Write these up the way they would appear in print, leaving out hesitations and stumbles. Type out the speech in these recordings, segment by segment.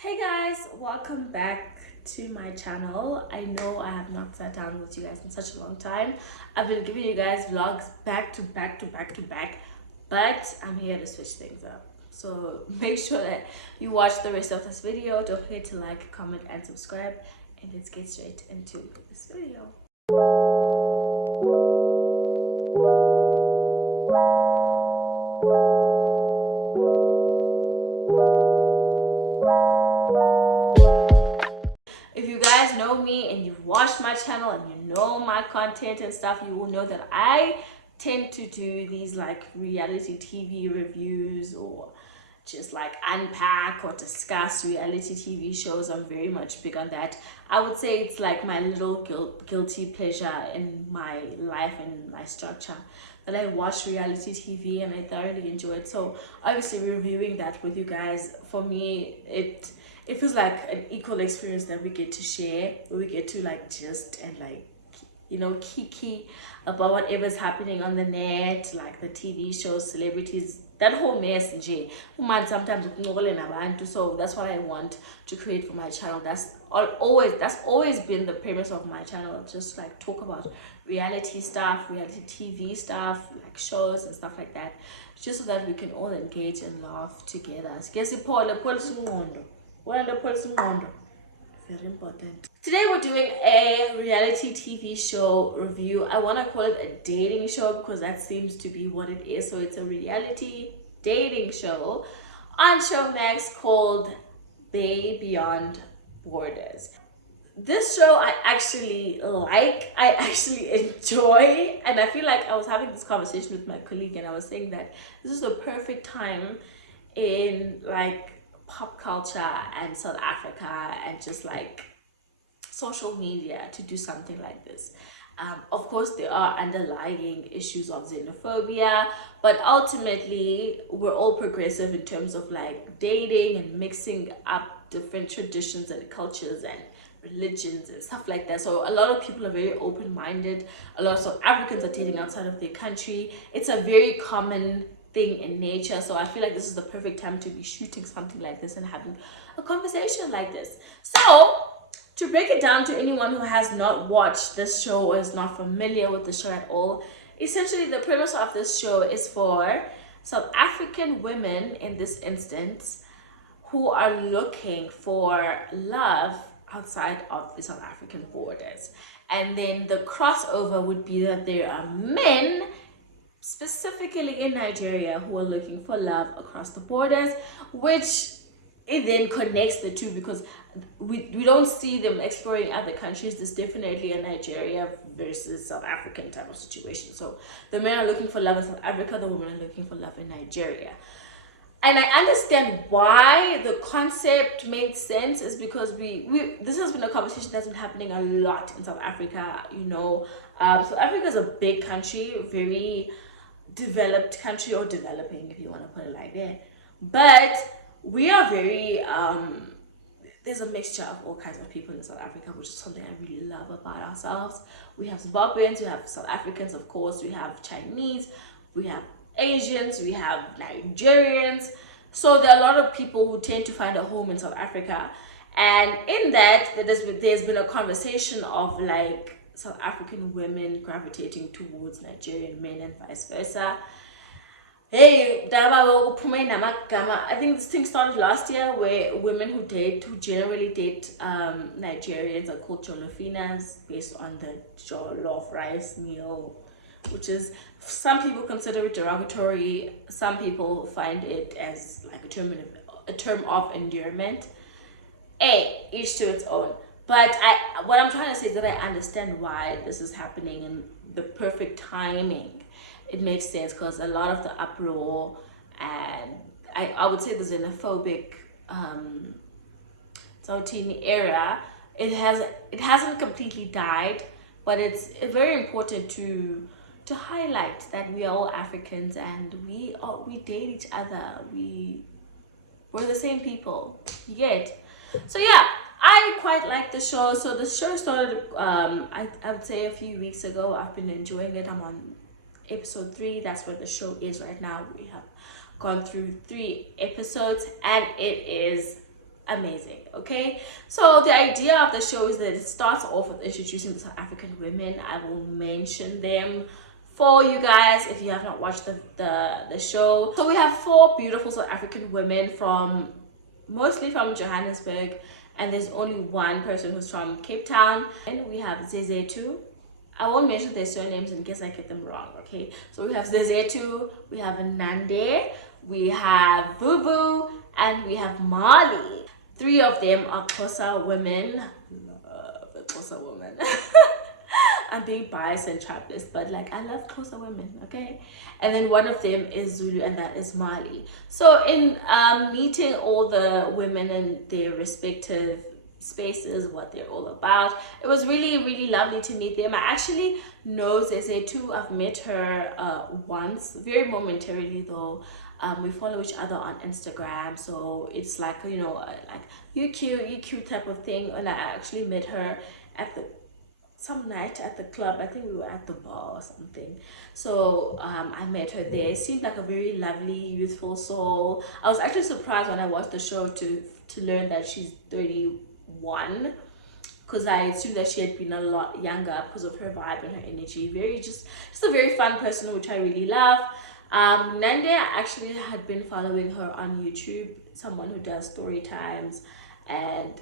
Hey guys, welcome back to my channel. I know I have not sat down with you guys in such a long time. I've been giving you guys vlogs back to back to back to back, but I'm here to switch things up. So make sure that you watch the rest of this video. Don't forget to like, comment, and subscribe. And let's get straight into this video. If you guys know me and you've watched my channel and you know my content and stuff, you will know that I tend to do these like reality TV reviews or just like unpack or discuss reality TV shows. I'm very much big on that. I would say it's like my little guilty pleasure in my life and my structure, that I watch reality TV and I thoroughly enjoy it. So obviously reviewing that with you guys, for me, it feels like an equal experience that we get to share, where we get to like just and like, you know, kiki about whatever's happening on the net, like the TV shows, celebrities, that whole mess. Sometimes so that's what I want to create for my channel. That's always been the premise of my channel, just like talk about reality stuff, reality TV stuff, like shows and stuff like that, just so that we can all engage and laugh together. Very important. Today we're doing a reality TV show review. I want to call it a dating show because that seems to be what it is. So it's a reality dating show on Showmax called Bay Beyond Borders. This show I actually like, I actually enjoy, and I feel like I was having this conversation with my colleague and I was saying that this is the perfect time in like pop culture and South Africa and just like social media to do something like this. Of course, there are underlying issues of xenophobia, but ultimately we're all progressive in terms of like dating and mixing up different traditions and cultures and religions and stuff like that. So a lot of people are very open-minded. A lot of South Africans are dating outside of their country. It's a very common thing in nature, so I feel like this is the perfect time to be shooting something like this and having a conversation like this. So to break it down to anyone who has not watched this show or is not familiar with the show at all, essentially the premise of this show is for South African women, in this instance, who are looking for love outside of the South African borders. And then the crossover would be that there are men specifically in Nigeria who are looking for love across the borders, which it then connects the two because we don't see them exploring other countries. There's definitely a Nigeria versus South African type of situation. So the men are looking for love in South Africa, the women are looking for love in Nigeria. And I understand why the concept made sense, is because this has been a conversation that's been happening a lot in South Africa. You know, South Africa is a big country, very developed country, or developing if you want to put it like that, but we are very there's a mixture of all kinds of people in South Africa, which is something I really love about ourselves. We have Zimbabweans, we have South Africans, of course, we have Chinese, we have Asians, we have Nigerians. So there are a lot of people who tend to find a home in South Africa, and in that there's been a conversation of like South African women gravitating towards Nigerian men and vice versa. Hey, I think this thing started last year, where women who generally date Nigerians are called jolofinas, based on the jollof rice meal, which is, some people consider it derogatory, some people find it as like a term of endearment. Hey, each to its own. But what I'm trying to say is that I understand why this is happening and the perfect timing. It makes sense because a lot of the uproar and I would say the xenophobic Sautini era, it hasn't completely died, but it's very important to highlight that we are all Africans and we date each other. We're the same people. You get? So yeah, I quite like the show. So the show started I would say a few weeks ago. I've been enjoying it. I'm on episode 3. That's where the show is right now. We have gone through 3 episodes and it is amazing. Okay, so the idea of the show is that it starts off with introducing the South African women. I will mention them for you guys if you have not watched the show. So we have four beautiful South African women from mostly from Johannesburg, and there's only one person who's from Cape Town. And we have Zezetu. I won't mention their surnames in case I get them wrong, okay? So we have Zezetu, we have Nande, we have Vuvu, and we have Mali. Three of them are Xhosa women. Love the Xhosa women. I'm being biased and tribeless, but like I love Xhosa women, okay? And then one of them is Zulu, and that is Mali. So in meeting all the women in their respective spaces, what they're all about, it was really, really lovely to meet them. I actually know Zeze too. I've met her once, very momentarily though. We follow each other on Instagram, so it's like, you know, like you cute type of thing. And I actually met her at some night at the club. I think we were at the bar or something. So I met her there. Seemed like a very lovely, youthful soul. I was actually surprised when I watched the show to learn that she's 31, because I assumed that she had been a lot younger because of her vibe and her energy. Very just a very fun person, which I really love. Nande, I actually had been following her on YouTube, someone who does story times, and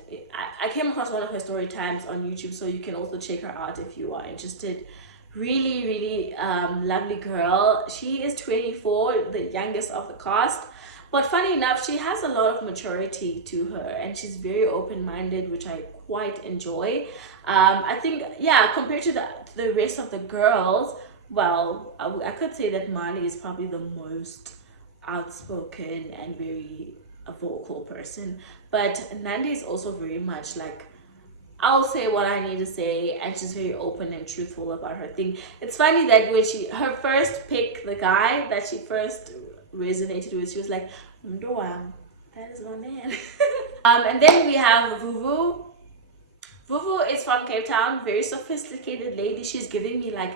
I came across one of her story times on YouTube, so you can also check her out if you are interested. Really, really lovely girl. She is 24, the youngest of the cast, but funny enough, she has a lot of maturity to her, and she's very open-minded, which I quite enjoy. I think, yeah, compared to the rest of the girls, well, I could say that Mali is probably the most outspoken and very a vocal person, but Nandi is also very much like, I'll say what I need to say, and she's very open and truthful about her thing. It's funny that when her first pick, the guy that she first resonated with, she was like, Mdoam, that is my man. And then we have Vuvu. Vuvu is from Cape Town, very sophisticated lady. She's giving me like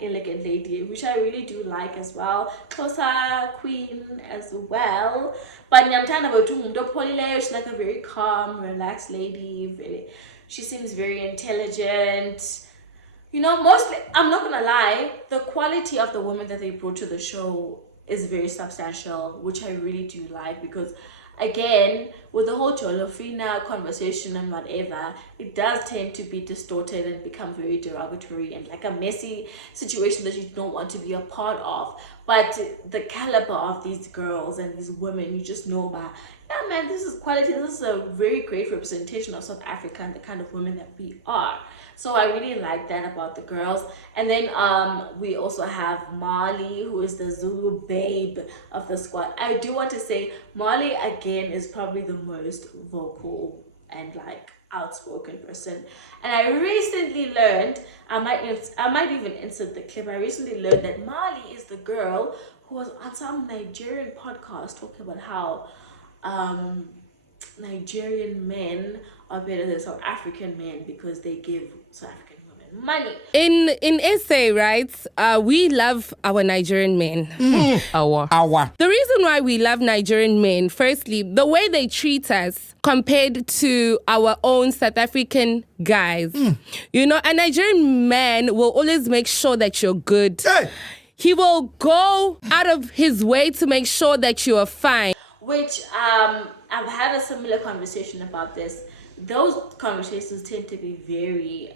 elegant lady, which I really do like as well. Xhosa queen as well. But she's like a very calm, relaxed lady. She seems very intelligent. You know, mostly, I'm not gonna lie, the quality of the women that they brought to the show is very substantial, which I really do like, because again, with the whole Jolofina conversation and whatever, it does tend to be distorted and become very derogatory and like a messy situation that you don't want to be a part of. But the caliber of these girls and these women, you just know about, yeah man, this is quality. This is a very great representation of South Africa and the kind of women that we are. So I really like that about the girls. And then we also have Mali, who is the Zulu babe of the squad. I do want to say Mali again is probably the most vocal and like outspoken person. And I recently learned, I might even insert the clip. I recently learned that Mali is the girl who was on some Nigerian podcast talking about how Nigerian men are better than South African men because they give South African women money. In SA, right? We love our Nigerian men. Our. The reason why we love Nigerian men, firstly, the way they treat us compared to our own South African guys. You know, a Nigerian man will always make sure that you're good. Hey. He will go out of his way to make sure that you are fine. Which I've had a similar conversation about this. Those conversations tend to be very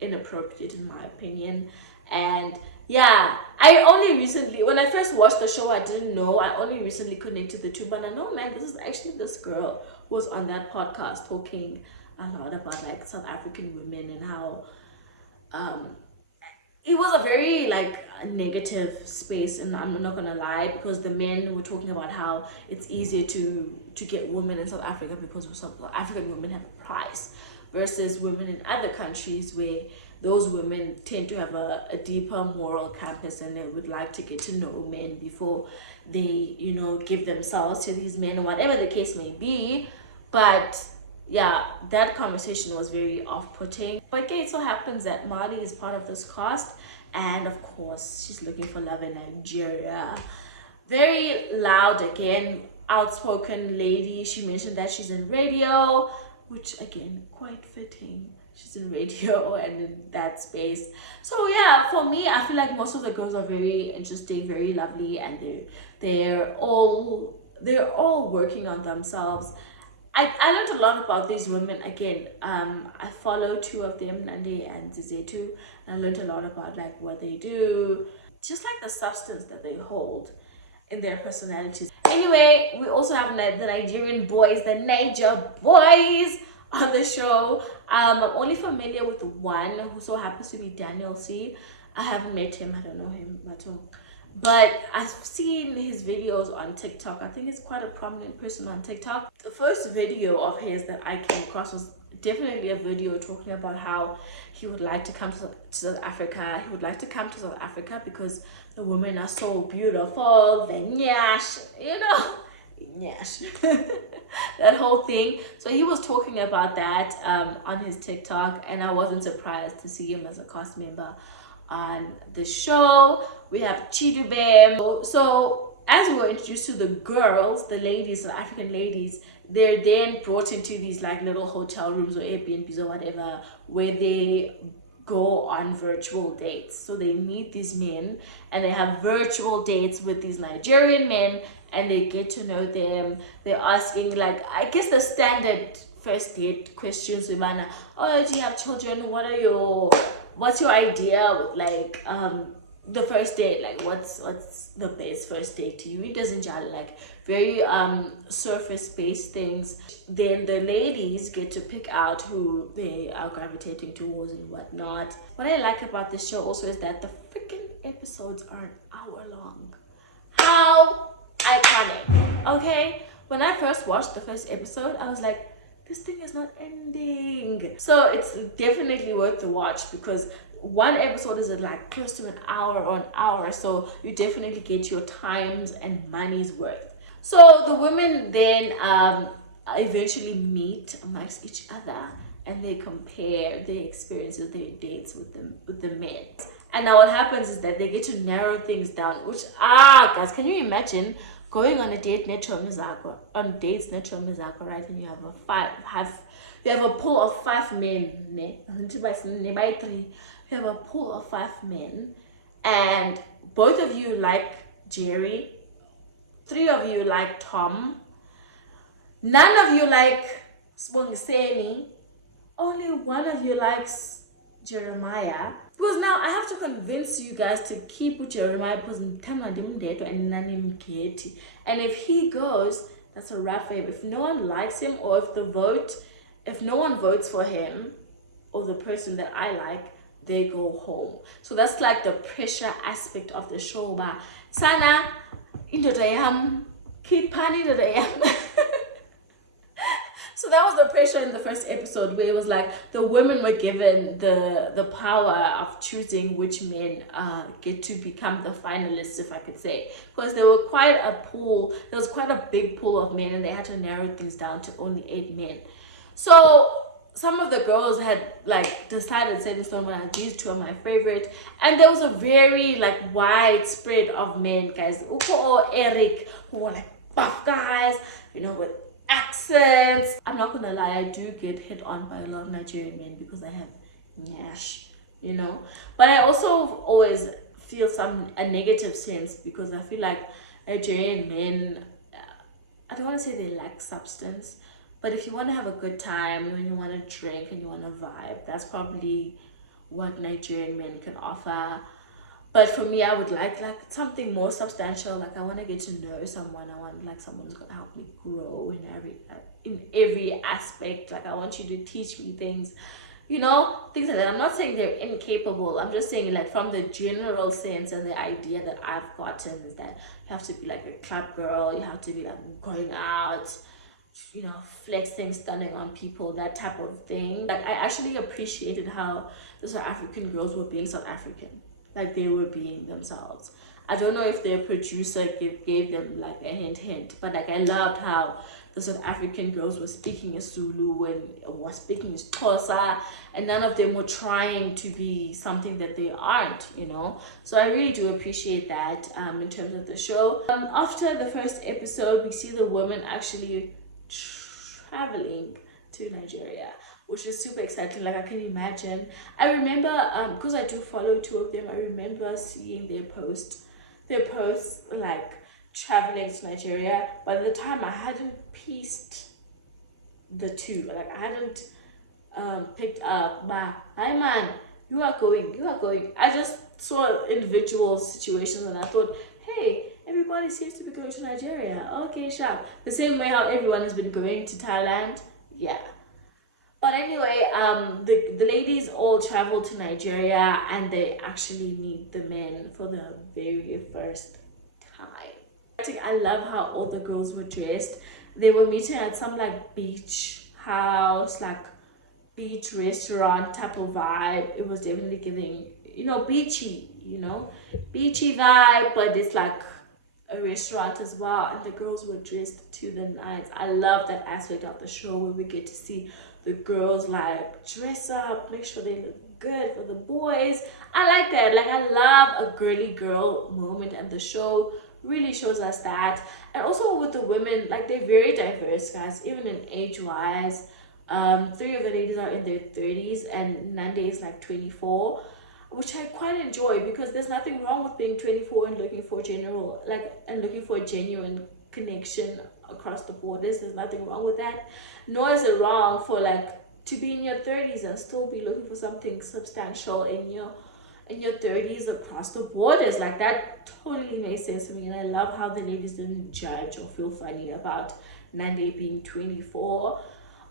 inappropriate in my opinion. And yeah, I only recently, when I first watched the show, I didn't know. I only recently connected the two, but I know, man, this is actually this girl who was on that podcast talking a lot about like South African women and how it was a very like negative space, and I'm not gonna lie, because the men were talking about how it's easier to get women in South Africa because South African women have a price versus women in other countries where those women tend to have a deeper moral compass and they would like to get to know men before they, you know, give themselves to these men or whatever the case may be. But yeah, that conversation was very off-putting. But okay, it so happens that Mali is part of this cast, and of course she's looking for love in Nigeria. Very loud again. outspoken lady. She mentioned that she's in radio, which again, quite fitting. She's in radio and in that space. So yeah, for me, I feel like most of the girls are very interesting, very lovely, and they're all working on themselves. I learned a lot about these women. Again, I follow two of them, Nande and Zizetu, and I learned a lot about like what they do, just like the substance that they hold in their personalities. Anyway, we also have the Nigerian boys, the Niger boys on the show. I'm only familiar with one, who so happens to be Daniel C. I haven't met him, I don't know him at all. But I've seen his videos on TikTok. I think he's quite a prominent person on TikTok. The first video of his that I came across was definitely a video talking about how he would like to come to South Africa. He would like to come to South Africa because the women are so beautiful, the nyash, you know, nyash, that whole thing. So he was talking about that on his TikTok, and I wasn't surprised to see him as a cast member on the show. We have Chidube. So as we were introduced to the girls, the ladies, the African ladies, they're then brought into these like little hotel rooms or Airbnbs or whatever, where they go on virtual dates. So they meet these men and they have virtual dates with these Nigerian men, and they get to know them. They're asking, like, I guess the standard first date questions, Ivana. Oh, do you have children? What's your idea with like the first date? Like, what's the best first date to you? It doesn't just like very surface based things. Then the ladies get to pick out who they are gravitating towards and whatnot. What I like about this show also is that the freaking episodes are an hour long. How iconic. Okay, when I first watched the first episode, I was like, this thing is not ending. So it's definitely worth the watch, because one episode is like close to an hour or an hour, so you definitely get your times and money's worth. So the women then eventually meet amongst each other, and they compare their experiences, their dates with the men. And now what happens is that they get to narrow things down, which guys, can you imagine going on a date right? And you have a pool of 5 men, you have a pool of 5 men, and both of you like Jerry, 3 of you like Tom, none of you like Spongiseni, only one of you likes Jeremiah. Because now I have to convince you guys to keep with Jeremiah, because and if he goes, that's a wrap for him. If no one likes him, or if no one votes for him or the person that I like, they go home. So that's like the pressure aspect of the show. But Sana, indoda yam, keep pani indoda yam. So that was the pressure in the first episode, where it was like the women were given the power of choosing which men get to become the finalists, if I could say. Because there was quite a big pool of men, and they had to narrow things down to only 8 men. So some of the girls had like decided, set in stone, these 2 are my favorite. And there was a very like wide spread of men, guys. Uko or Eric, who were like buff guys, you know, with accents. I'm not gonna lie, I do get hit on by a lot of Nigerian men because I have nyash, you know. But I also always feel a negative sense, because I feel like Nigerian men, I don't want to say they lack substance, but if you want to have a good time, when you want to drink and you want to vibe, that's probably what Nigerian men can offer. But for me, I would like something more substantial. Like, I want to get to know someone. I want like someone who's gonna help me grow in every aspect. Like, I want you to teach me things, you know, things like that. I'm not saying they're incapable. I'm just saying, like, from the general sense and the idea that I've gotten is that you have to be like a club girl. You have to be like going out, you know, flexing, stunning on people, that type of thing. Like, I actually appreciated how the South African girls were being South African. Like, they were being themselves. I don't know if their producer gave them like a hint, but like I loved how the South African girls were speaking as Zulu and were speaking as Xhosa, and none of them were trying to be something that they aren't, you know. So I really do appreciate that in terms of the show. After the first episode, we see the women actually traveling to Nigeria, which is super exciting. Like I can imagine. I remember because I do follow two of them. I remember seeing their posts like traveling to Nigeria. But at the time, I hadn't pieced the two. Like I hadn't picked up. But hi man, you are going. I just saw individual situations and I thought, hey, everybody seems to be going to Nigeria. Okay, sharp. The same way how everyone has been going to Thailand. Yeah. But anyway, the ladies all travel to Nigeria and they actually meet the men for the very first time. I love how all the girls were dressed. They were meeting at some like beach house, like beach restaurant type of vibe. It was definitely giving, beachy vibe, but it's like a restaurant as well, and the girls were dressed to the nines. I love that aspect of the show where we get to see the girls like dress up, make sure they look good for the boys. I like that. Like I love a girly girl moment, and the show really shows us that. And also with the women, like they're very diverse, guys, even in age wise. Three of the ladies are in their 30s and Nande is like 24, which I quite enjoy because there's nothing wrong with being 24 and looking for looking for a genuine connection across the borders. There's nothing wrong with that. Nor is it wrong for like to be in your 30s and still be looking for something substantial in your 30s across the borders. Like that totally makes sense to me, and I love how the ladies didn't judge or feel funny about Nande being 24.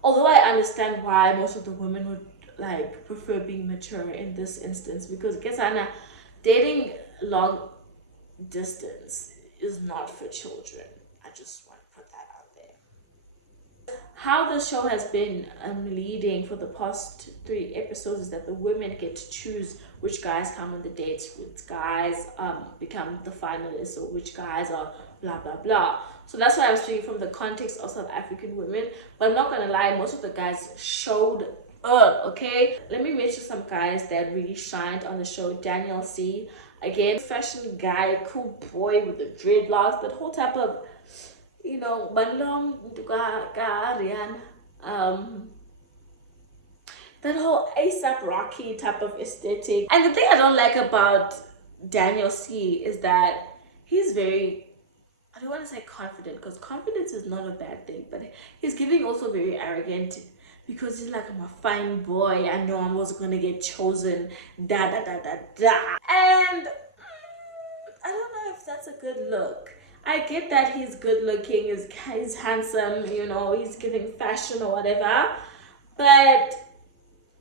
Although I understand why most of the women would like prefer being mature in this instance, because Kesana, dating long distance is not for children. I just want to put that out there. How the show has been leading for the past 3 episodes is that the women get to choose which guys come on the dates, which guys become the finalists, or which guys are blah blah blah. So that's why I'm speaking from the context of South African women. But I'm not gonna lie, most of the guys showed up. Okay, let me mention some guys that really shined on the show. Daniel C, again, fashion guy, cool boy with the dreadlocks, that whole type of, Bandung, that whole ASAP Rocky type of aesthetic. And the thing I don't like about Daniel C is that he's very, I don't want to say confident, because confidence is not a bad thing, but he's giving also very arrogant, because he's like, I'm a fine boy, I know I'm also gonna get chosen, da da da da da. And I don't know if that's a good look. I get that he's good looking, he's handsome, he's giving fashion or whatever, but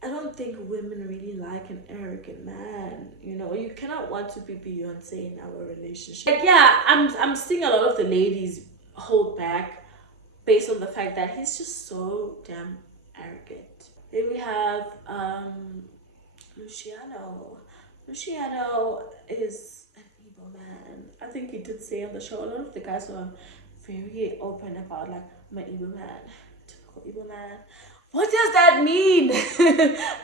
I don't think women really like an arrogant man. You cannot want to be Beyonce in our relationship. Like, yeah, I'm seeing a lot of the ladies hold back based on the fact that he's just so damn arrogant. Then we have Luciano. Luciano is an Igbo man. I think he did say on the show, a lot of the guys were very open about like, I'm an Igbo man, typical Igbo man. What does that mean?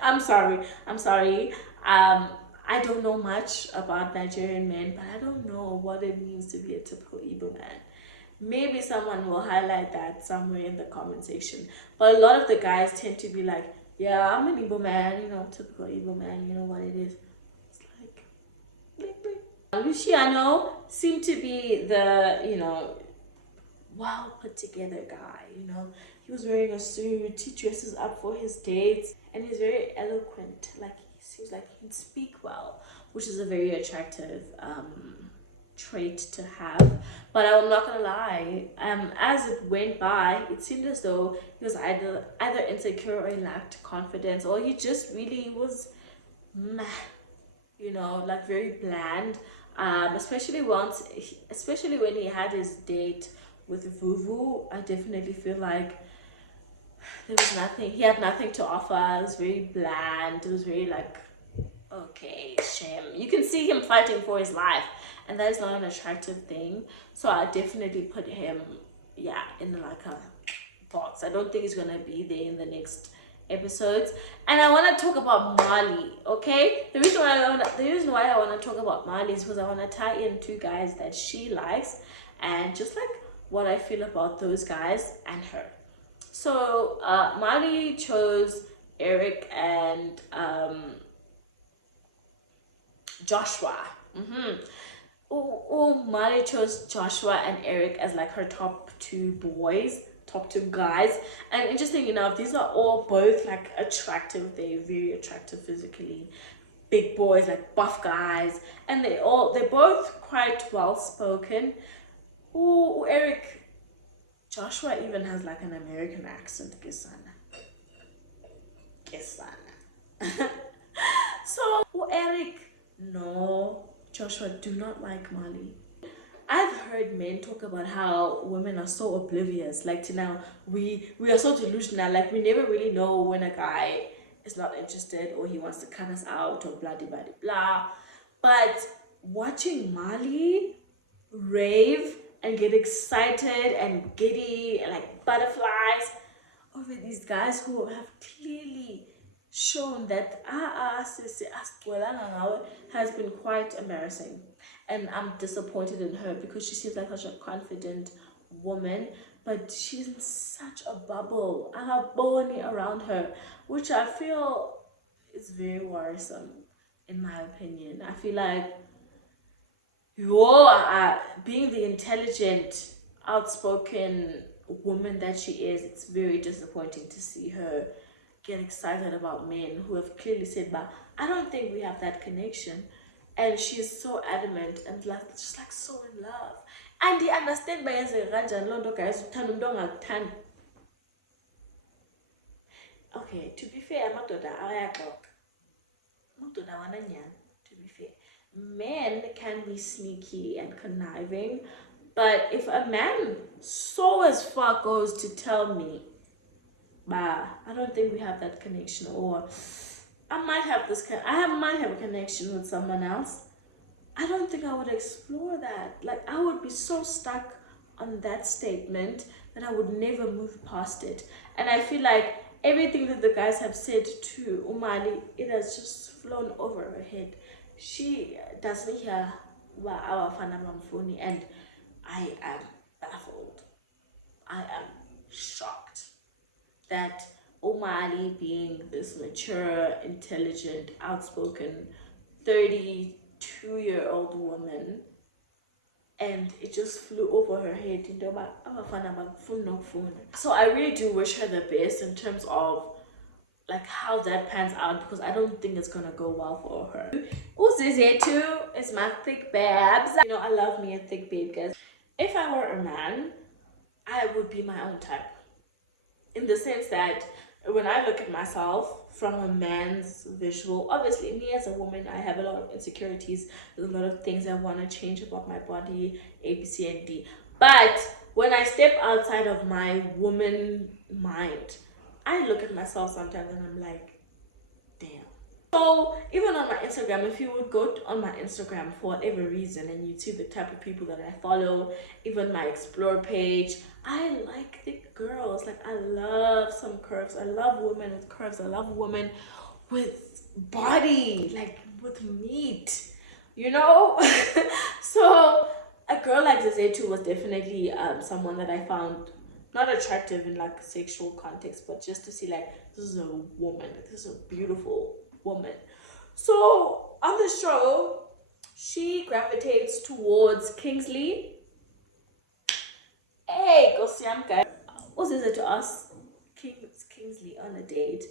I'm sorry. I don't know much about Nigerian men, but I don't know what it means to be a typical Igbo man. Maybe someone will highlight that somewhere in the comment section. But a lot of the guys tend to be like, yeah, I'm an Igbo man, typical Igbo man, you know what it is. It's like, bling, bling. Luciano seemed to be the, well put together guy, He was wearing a suit, he dresses up for his dates, and he's very eloquent. Like, he seems like he can speak well, which is a very attractive trait to have. But I'm not gonna lie, as it went by, it seemed as though he was either insecure or he lacked confidence, or he just really was meh, like very bland. Especially when he had his date with Vuvu. I definitely feel like there was nothing, he had nothing to offer. It was very bland. It was very like, Okay, shame. You can see him fighting for his life, and that is not an attractive thing. So I definitely put him, yeah, in like a box. I don't think he's gonna be there in the next episodes. And I want to talk about Marley. Okay, the reason why I want to talk about Marley is because I want to tie in two guys that she likes, and just like what I feel about those guys and her. So Marley chose Eric and Joshua. Mari chose Joshua and Eric as like her top two boys, top two guys. And interesting enough, these are all both like attractive. They're very attractive physically. Big boys, like buff guys. And they're both quite well spoken. Oh, Eric. Joshua even has like an American accent, Kisana. Kisana. So, Eric, no, Joshua, do not like Mali. I've heard men talk about how women are so oblivious. Like to now, we are so delusional. Like we never really know when a guy is not interested or he wants to cut us out or blah blah blah blah. But watching Mali rave and get excited and giddy and like butterflies over these guys who have clearly shown that has been quite embarrassing, and I'm disappointed in her because she seems like such a confident woman, but she's in such a bubble. I have Bonnie around her, which I feel is very worrisome in my opinion. I feel like being the intelligent, outspoken woman that she is, it's very disappointing to see her get excited about men who have clearly said, but I don't think we have that connection. And she's so adamant and like just like so in love. And he understand by Londo guys. Okay, to be fair, amadoda ayaxoxa. Amadoda wananyana, to be fair. Men can be sneaky and conniving, but if a man so as far goes to tell me, bah, I don't think we have that connection, or I might have might have a connection with someone else, I don't think I would explore that. Like I would be so stuck on that statement that I would never move past it. And I feel like everything that the guys have said to Umali, it has just flown over her head. She doesn't hear our Fanamamfuni, and I am baffled. I am shocked that Omali, being this mature, intelligent, outspoken 32-year-old woman, and it just flew over her head. So I really do wish her the best in terms of like how that pans out, because I don't think it's gonna go well for her. Uzize too is my thick babes. You know, I love me a thick babe, guys. If I were a man, I would be my own type, in the sense that when I look at myself from a man's visual, obviously me as a woman, I have a lot of insecurities. There's a lot of things I want to change about my body, A, B, C, and D. But when I step outside of my woman mind, I look at myself sometimes and I'm like, damn. So even on my Instagram, if you would go on my Instagram for whatever reason and you'd see the type of people that I follow, even my explore page, I like thick girls. Like I love some curves. I love women with curves. I love women with body, like with meat, you know? So a girl like Zezetu was definitely someone that I found not attractive in like a sexual context, but just to see like this is a woman, this is a beautiful woman. So on the show, she gravitates towards Kingsley. Hey, go see him, guys. What is it to us? Kingsley on a date,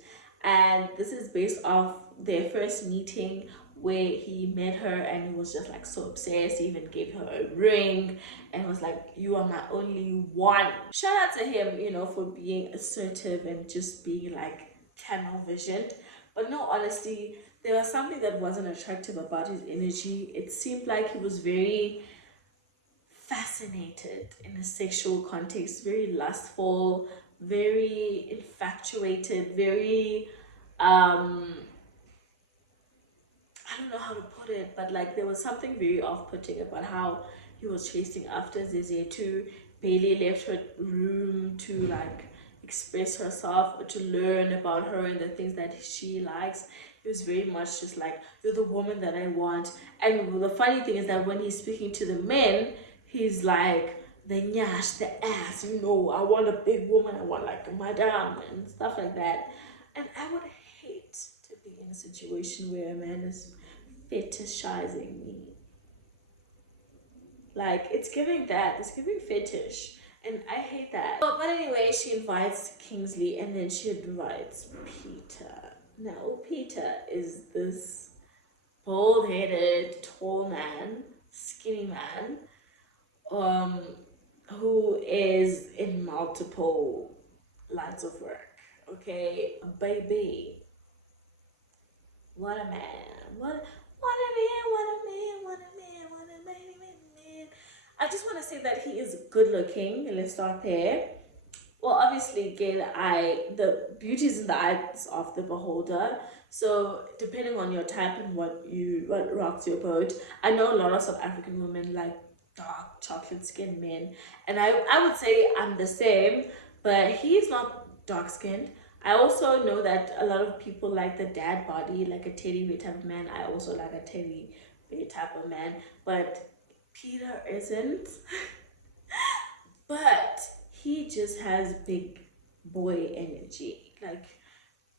and this is based off their first meeting where he met her and he was just like so obsessed. He even gave her a ring and was like, "You are my only one." Shout out to him, you know, for being assertive and just being like tunnel visioned. But no, honestly, there was something that wasn't attractive about his energy. It seemed like he was very fascinated in a sexual context, very lustful, very infatuated, very I don't know how to put it, but like there was something very off-putting about how he was chasing after Zeze too. Bailey left her room to like express herself or to learn about her and the things that she likes. It was very much just like, you're the woman that I want. And the funny thing is that when he's speaking to the men, he's like, the nyash, the ass, I want a big woman, I want like a madam and stuff like that. And I would hate to be in a situation where a man is fetishizing me. Like, it's giving that, it's giving fetish. And I hate that. But anyway, she invites Kingsley and then she invites Peter. Now, Peter is this bald headed, tall man, skinny man, um, who is in multiple lines of work. Okay, baby, what a man, what a man, what a man, what a man, what a man. I just want to say that he is good looking. Let's start there. Well, obviously, again, the beauty is in the eyes of the beholder. So depending on your type and what rocks your boat, I know a lot of South African women like dark chocolate skinned men, and I would say I'm the same, but he's not dark skinned. I also know that a lot of people like the dad body, like a teddy bear type of man. I also like a teddy bear type of man, but Peter isn't. But he just has big boy energy, like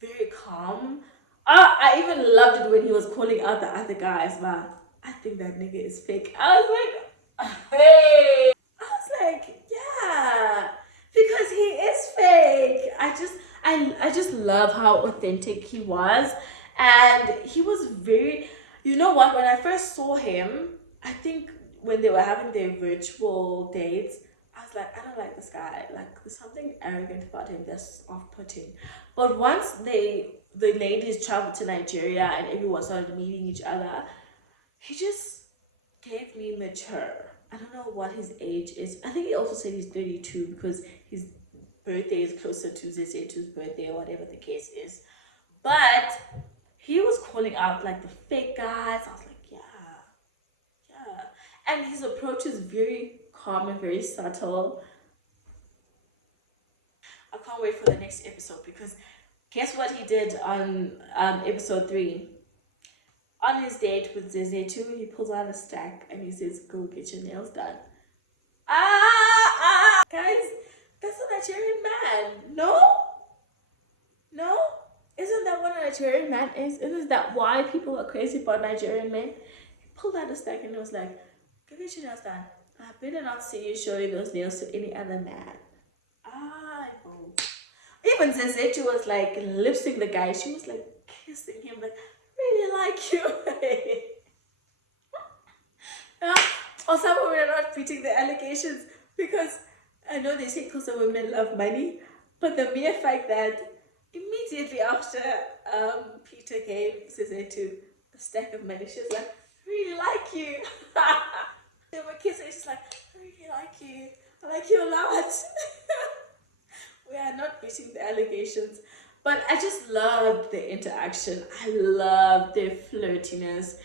very calm. I even loved it when he was calling out the other guys, but I think that nigga is fake. I was like, hey. I was like, yeah, because he is fake. I just love how authentic he was, and he was very. You know what? When I first saw him, I think when they were having their virtual dates, I was like, I don't like this guy. Like, there's something arrogant about him that's off-putting. But once the ladies traveled to Nigeria and everyone started meeting each other, he just gave me mature. I don't know what his age is. I think he also said he's 32 because his birthday is closer to Zezetu's birthday or whatever the case is. But he was calling out like the fake guys. I was like, yeah, yeah. And his approach is very calm and very subtle. I can't wait for the next episode because guess what he did on episode 3? On his date with Zezetu, he pulls out a stack and he says, go get your nails done. Guys, that's a Nigerian man. No? No? Isn't that what a Nigerian man is? Isn't that why people are crazy about Nigerian men? He pulled out a stack and he was like, go get your nails done. I better not see you showing those nails to any other man. Oh. Even Zezetu was like lip sync the guy. She was like kissing him, like, really like you. Or some women are not beating the allegations because I know they say because women love money, but the mere fact that immediately after Peter gave Zezetu a stack of money, she was like, really like you. They were kissing, she's like, I really like you. I like you a lot. We are not beating the allegations, but I just loved the interaction. I loved their flirtiness.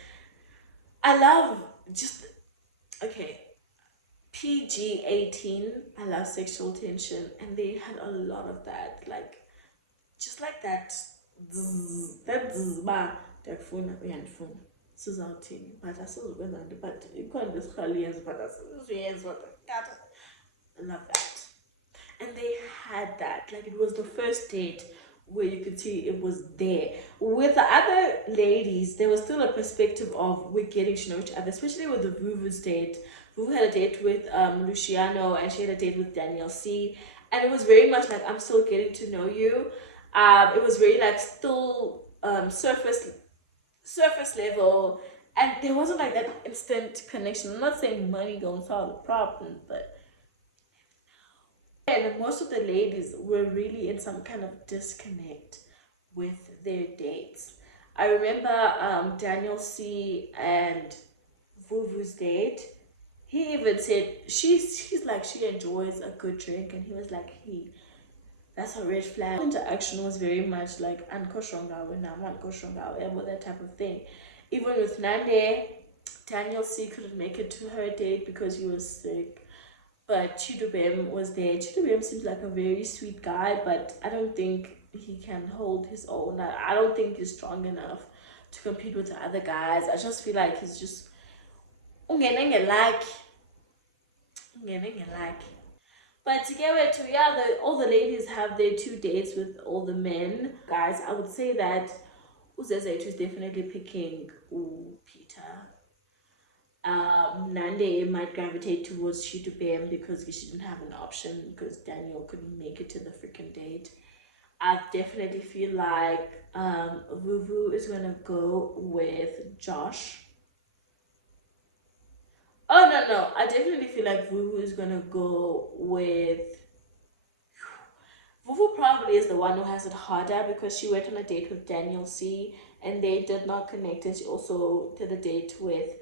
I love just, okay, PG-18. I love sexual tension, and they had a lot of that, like just like that that ba ndiyakufuna uyandifuna sizawuthini but asizokwenza nto but ikhona into esikhaliyenza but asizuyenza. I love that. And they had that, like it was the first date where you could see it was there. With the other ladies, there was still a perspective of we're getting to know each other, especially with the Vuvu's date. Vuvu had a date with Luciano and she had a date with Daniel C. And it was very much like, I'm still getting to know you. It was very like still surface level, and there wasn't like that instant connection. I'm not saying money don't solve the problem, but and most of the ladies were really in some kind of disconnect with their dates. I remember Daniel C and Vuvu's date. He even said she's like she enjoys a good drink, and he was like that's a red flag. Interaction was very much like unkoshongawe now, unkoshongawe, that type of thing. Even with Nande, Daniel C couldn't make it to her date because he was sick. But Chidubem was there. Chidubem seems like a very sweet guy, but I don't think he can hold his own. I don't think he's strong enough to compete with the other guys. I just feel like he's just like. But together, to all the ladies have their 2 dates with all the men. Guys, I would say that Uzezet is definitely picking Peter. Nande might gravitate towards Shitubem because she didn't have an option because Daniel couldn't make it to the freaking date. I definitely feel like Vuvu is gonna go with Josh. Oh no, I definitely feel like Vuvu is gonna go with Vuvu. Probably is the one who has it harder because she went on a date with Daniel C and they did not connect, and she also did a date with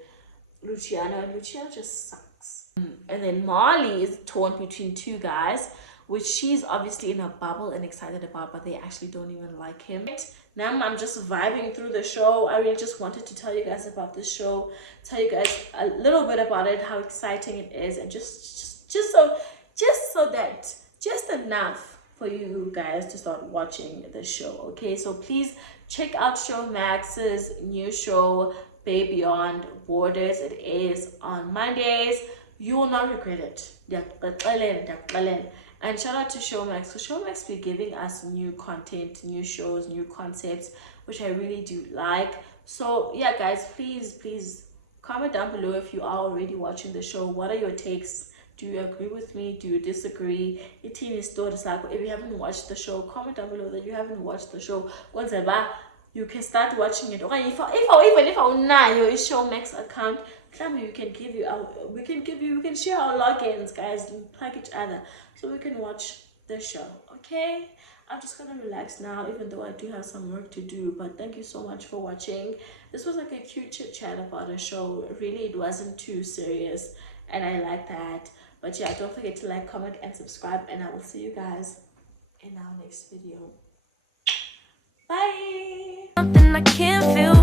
Luciano, and Luciano just sucks. And then Marley is torn between 2 guys, which she's obviously in a bubble and excited about, but they actually don't even like him. Now I'm just vibing through the show. I really just wanted to tell you guys about this show, tell you guys a little bit about it, how exciting it is, and just enough for you guys to start watching the show. Okay, so please check out Showmax's new show, Bay Beyond Borders. It is on Mondays. You will not regret it. And shout out to Showmax. So Showmax be giving us new content, new shows, new concepts, which I really do like. So yeah, guys, please comment down below if you are already watching the show. What are your takes? Do you agree with me? Do you disagree? If you haven't watched the show, comment down below that you haven't watched the show. You can start watching it. Okay, even if I know your Showmax account, we can share our logins, guys, and plug each other so we can watch the show. Okay, I'm just gonna relax now, even though I do have some work to do. But thank you so much for watching. This was like a cute chit chat about a show. Really, it wasn't too serious, and I like that. But yeah, don't forget to like, comment, and subscribe, and I will see you guys in our next video. Bye. Something I can't feel.